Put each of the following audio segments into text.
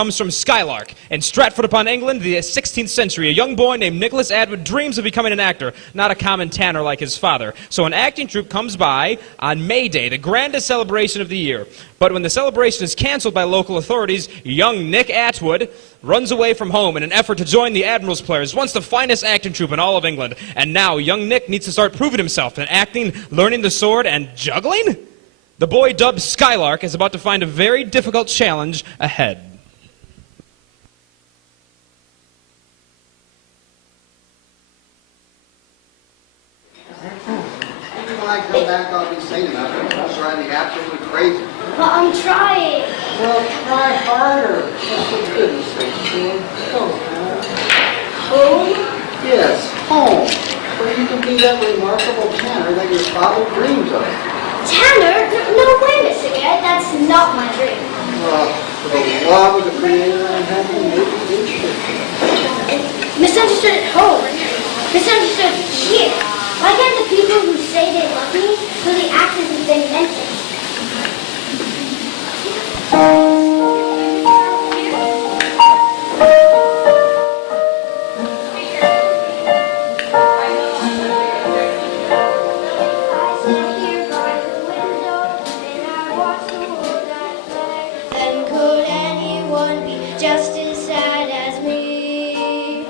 Comes from Skylark. In Stratford-upon-England, the 16th century, a young boy named Nicholas Atwood dreams of becoming an actor, not a common tanner like his father. So an acting troupe comes by on May Day, the grandest celebration of the year. But when the celebration is canceled by local authorities, young Nick Atwood runs away from home in an effort to join the Admirals Players, once the finest acting troupe in all of England. And now young Nick needs to start proving himself in acting, learning the sword, and juggling? The boy dubbed Skylark is about to find a very difficult challenge ahead. When I come back, I'll be sane enough. It's driving me absolutely crazy. But I'm trying. Well, try harder. Just for goodness sake, kid. Go, man. Home? Yes, home. Where you can be that remarkable tanner that your father dreams of. Tanner? No way, Mr. Garrett. That's not my dream. Well, for the love of the Creator and heaven, maybe you should. Misunderstood at home. Misunderstood here. Why can't the people who say they love me really act as if they meant it? I sat here by the window and I watched the world at play. And could anyone be just as sad as me?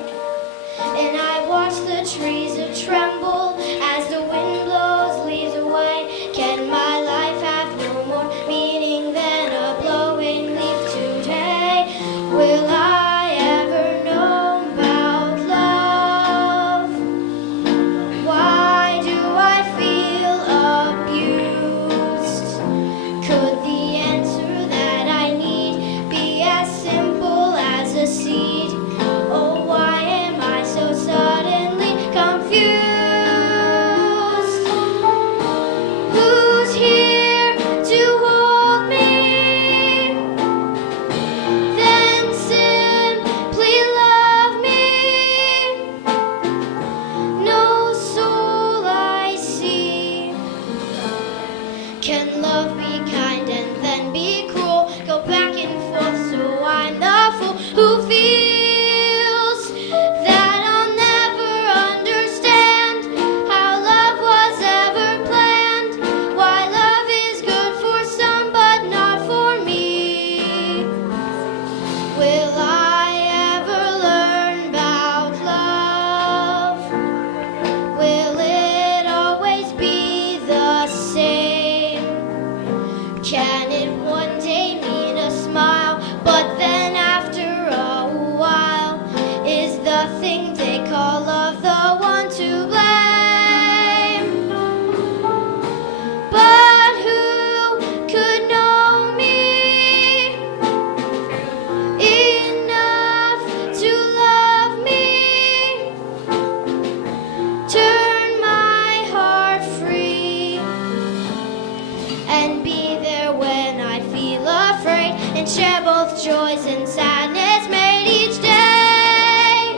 And I watched the trees tremble as the wind blows leaves away. Can my life have no more meaning than a blowing leaf today? Will I ever know about love? Why do I feel abused? Could the answer that I need be as simple as a seed? Oh, why am I so suddenly confused? Who's here to hold me? Then simply love me. No soul I see. Can love be kind and then be cruel? Go back and forth so I'm the fool who feels that I'll never understand how love was ever planned. Why love is good for some but not for me. Will I ever learn about love? Will it always be the same? Can it one day mean a smile, but then after a while, is the thing they call love the one to blame? But who could know me enough to love me? Turn my heart free and be there when I feel afraid, and share both joys and sadness made each day.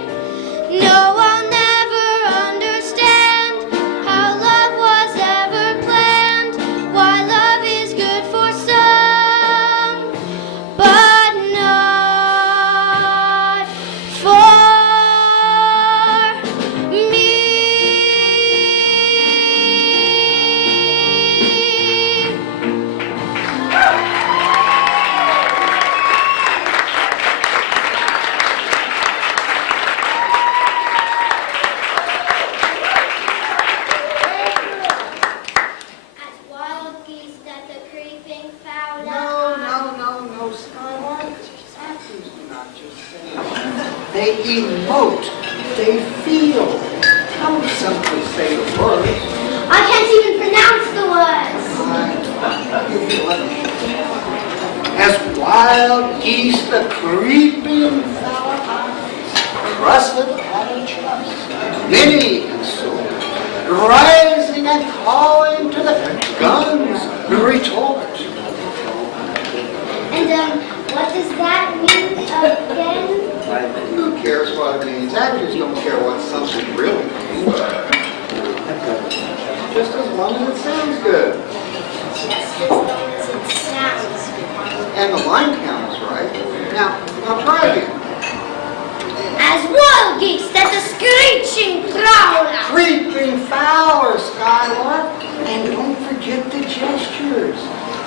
No, I'll never understand how love was ever planned. Why love is good for some, but not for me. As wild geese that the creeping fowl No, Skylark. Actors do not just say. They emote. They feel. Don't simply say the words. I can't even pronounce the words. As wild geese, the creeping fowl eyes, trusted and trust, many and so, rising and calling to the guns retort. And what does that mean again? Who cares what it means? Actors don't care what something really means. Just as long as it sounds good. Just as long as it sounds good. And the line count is right. Now, Fowler, Skylark. And don't forget the gestures.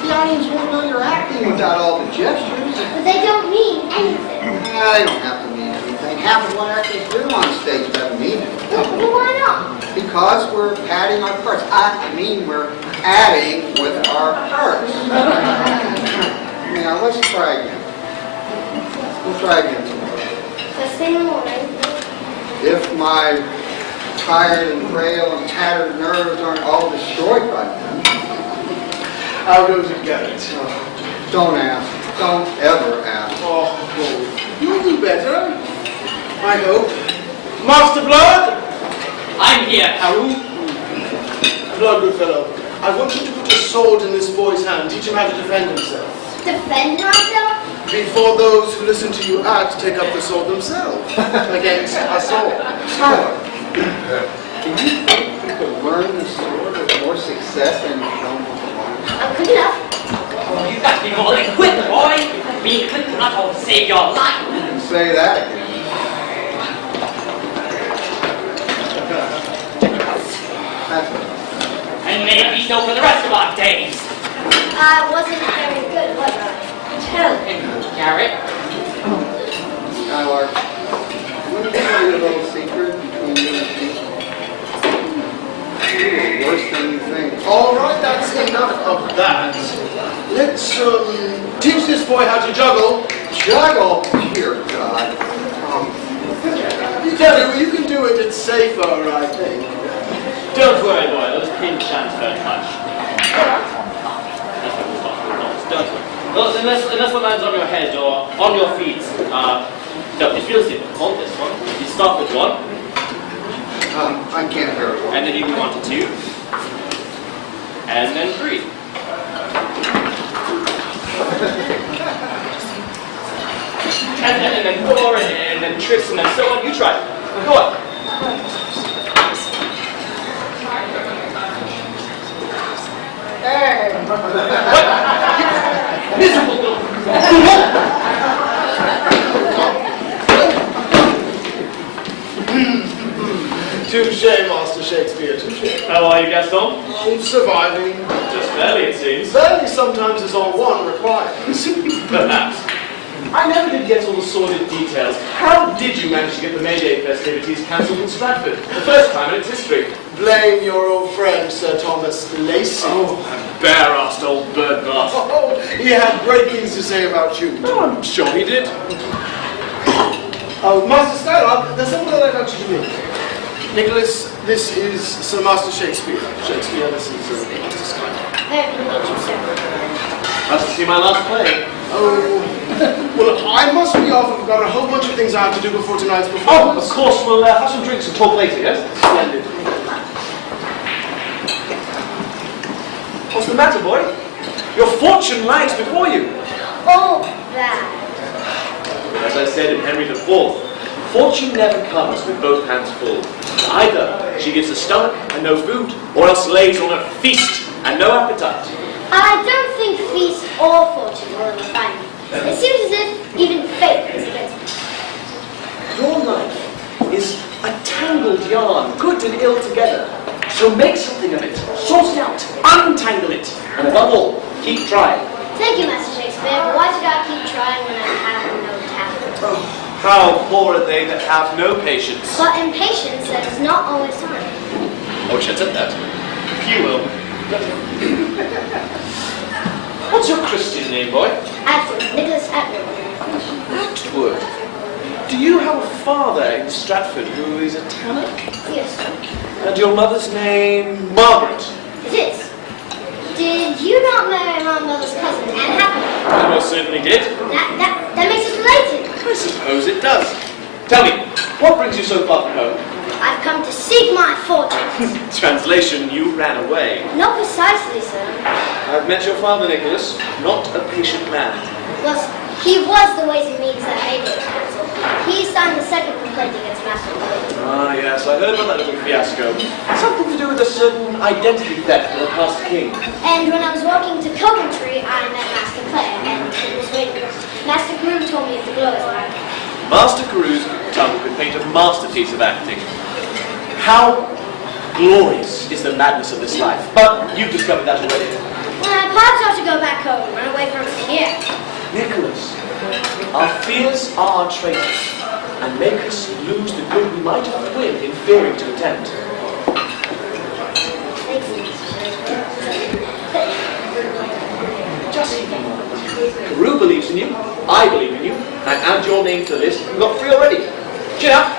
The audience won't know you're acting without all the gestures. But they don't mean anything. They don't have to mean anything. Half of what actors do on stage doesn't mean anything. Well, why not? Because we're padding our parts. I mean, we're adding with our parts. Now, let's try again. We'll try again tomorrow. First thing in the morning. If my tired and frail and tattered nerves aren't all destroyed by then. How goes it, Garrett? Don't ask. Don't ever ask. Oh, you'll do better, I hope. Master Blood? I'm here, Haru. Blood, good fellow. I want you to put a sword in this boy's hand. Teach him how to defend himself. Defend myself? Before those who listen to you act take up the sword themselves against us all. Tyler, do you think you could learn the sword with more success than you've shown before? I'm good enough. Oh, you've got to be more than quick, boy. Being quick will not always save your life. You can say that again. That's it. And may it be so for the rest of our days. I wasn't very good, was I? Tell him, Garrett. Skylark, let me tell you a little secret between you and me. You are worse than you think. All right, that's enough of that. Let's teach this boy how to juggle. Juggle? Dear God. You tell you can do it. It's safer, I think. Don't worry, boy. Those pins shan't hurt much. Don't worry. Well, unless one lands on your head or on your feet. No, it feels simple. Hold this one. You start with one, I can't very well. and then you move on to two, and then three. And then four, and then tricks, and then so on. You try. Go on. Hey! What? Miserable little... Touche, Master Shakespeare, touche. How are you, Gaston? Oh, surviving. Just barely, it seems. Barely sometimes is all one requires. Perhaps. I never did get all the sordid details. How did you manage to get the May Day festivities cancelled in Stratford? The first time in its history. Blame your old friend, Sir Thomas Lacey. Oh, that bare-assed old bird bath. Oh, he had great things to say about you. Oh, I'm sure he did. Oh, Master Skylark, there's something I'd like you to meet. Nicholas, this is Sir Master Shakespeare. Shakespeare, this is Master Skylark. Very good to meet you, sir. Nice to see my last play. Oh, well, I must be off. I've got a whole bunch of things I have to do before tonight's Oh, performance. of course, we'll have some drinks and talk later, yes? Splendid. What's the matter, boy? Your fortune lies before you. Oh, that. As I said in Henry IV, fortune never comes with both hands full. Either she gives a stomach and no food, or else lays on a feast and no appetite. I don't think feast or fortune will find me. It seems as if even fate is against me. Your life is a tangled yarn, good and ill together. So make something of it, sort it out, untangle it, and above all, keep trying. Thank you, Master Shakespeare, but why should I keep trying when I have no talent? How poor are they that have no patience? But in patience, there is not always time. I wish I'd said that. You will. What's your Christian name, boy? Atwood, Nicholas Atwood. Atwood. Do you have a father in Stratford who is a tanner? Yes, sir. And your mother's name? Margaret. It is. Did you not marry my mother's cousin, Anne Hathaway? I most certainly did. That makes us related. I suppose it does. Tell me, what brings you so far from home? I've come to seek my fortune. Translation, you ran away. Not precisely, sir. I've met your father, Nicholas. Not a patient man. Well, he was the Ways and Means that made it cancelled. He signed the second complaint against Master Blood. Ah, yes, I heard about that little fiasco. Something to do with a certain identity theft for the past king. And when I was walking to Coventry, I met Master Clare, and he was waiting. Master Carew told me of the glow is right. Master Carew's tongue could paint a masterpiece of acting. How Glorious is the madness of this life. But you've discovered that already. My pops ought to go back home, run away from here. Nicholas, our fears are our traitors, and make us lose the good we might have win in fearing to attempt. Just keep in mind, Peru believes in you, I believe in you, and add your name to the list, we've got 3 already. Chin up!